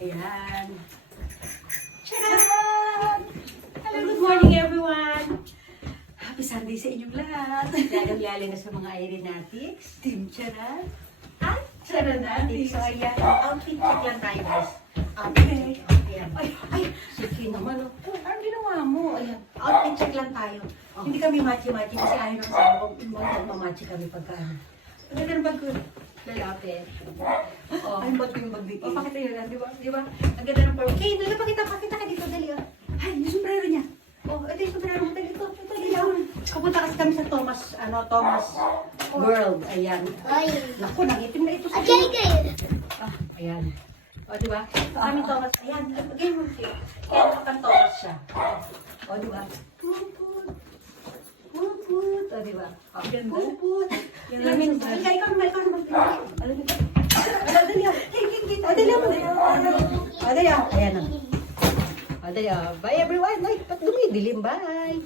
Ayan. Charan! Hello, good morning everyone! Happy Sunday sa inyong lahat. Lalong-lalo na sa mga aeronautics, Team Charan, at Charanatics. So ayan, outfit check lang tayo guys. Outfit check. Ayan. Ay, sige naman. Anong ginawa mo? Ayan, outfit check lang tayo. Hindi kami matchy-matchy kasi ayaw ng asawa ko. Magmamachi kami pagka ano. Ang ganda ng bag ko. Lalapit. Ay, bag ko yung bag dito. Pakita yun lang, di ba? Di ba? Ang ganda ng form. Okay, dali, pakita ka dito. Dali, oh. Ay, yung sombrero niya. Ito yung sombrero mo. Dali, ito. Dali, oh. Kapunta kasi kami sa Thomas World. Ayan. Naku, nangitim na ito sa ayan. O, di ba? Kami Thomas. Ayan. Lagay mo siya. Kaya naman Thomas siya. O, di ba? Puput. O, di ba? Puput. Ikaw naman. Dali, ayan na. Bye everyone. Ba't dumidilim? Bye.